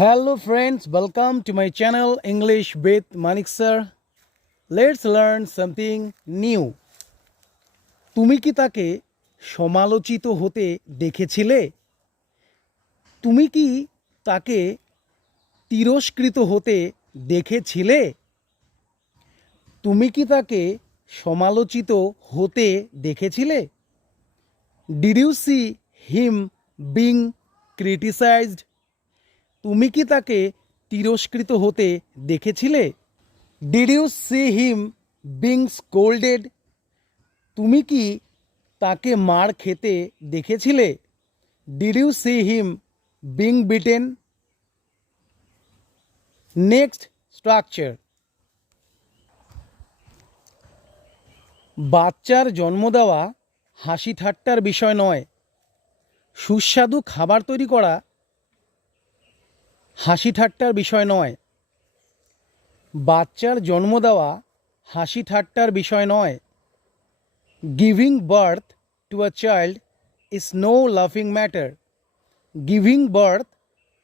Hello friends, welcome to my channel English with Manik sir. Let's learn something new. তুমি কি তাকে সমালোচিত হতে দেখেছিলে তুমি কি তাকে তিরস্কৃত হতে দেখেছিলে তুমি কি তাকে সমালোচিত হতে দেখেছিলে did you see him being criticised তুমি কি তাকে তিরস্কৃত হতে দেখেছিলে? Did you see him being scolded তুমি কি তাকে মার খেতে দেখেছিলে? Did you see him being beaten next structure বাচ্চার জন্ম দেওয়া হাসি ঠাট্টার বিষয় নয়। সুস্বাদু খাবার তৈরি করা হাসি ঠাট্টার বিষয় নয়। বাচ্চার জন্ম দেওয়া হাসি ঠাট্টার বিষয় নয়। Giving birth to a child is no লাফিং matter giving birth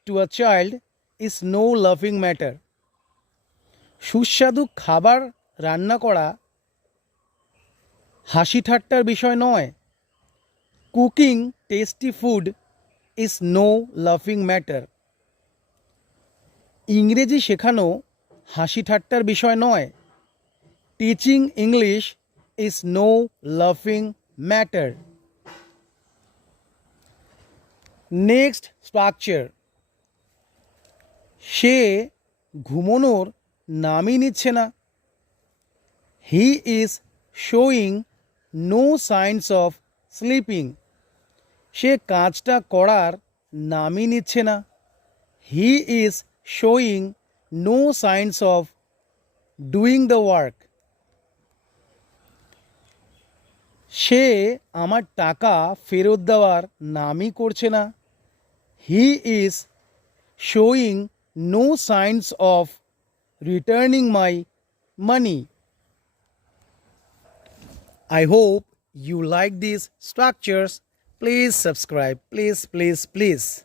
to a child is no লাফিং ম্যাটার সুস্বাদু খাবার রান্না করা হাসি ঠাট্টার বিষয় নয়। Cooking tasty food is no লাফিং ম্যাটার ইংরেজি শেখানো হাসি ঠাট্টার বিষয় নয়। টিচিং ইংলিশ ইজ নো লাফিং ম্যাটার নেক্সট স্ট্রাকচার সে ঘুমোনোর নামই নিচ্ছে না। He is showing no signs of sleeping সে কাজটা করার নামই নিচ্ছে না। হি is Showing no signs of doing the work সে আমার টাকা ফেরত দেওয়ার নামই করছে না he is showing no signs of returning my money I hope you like these structures. Please subscribe. Please, please, please.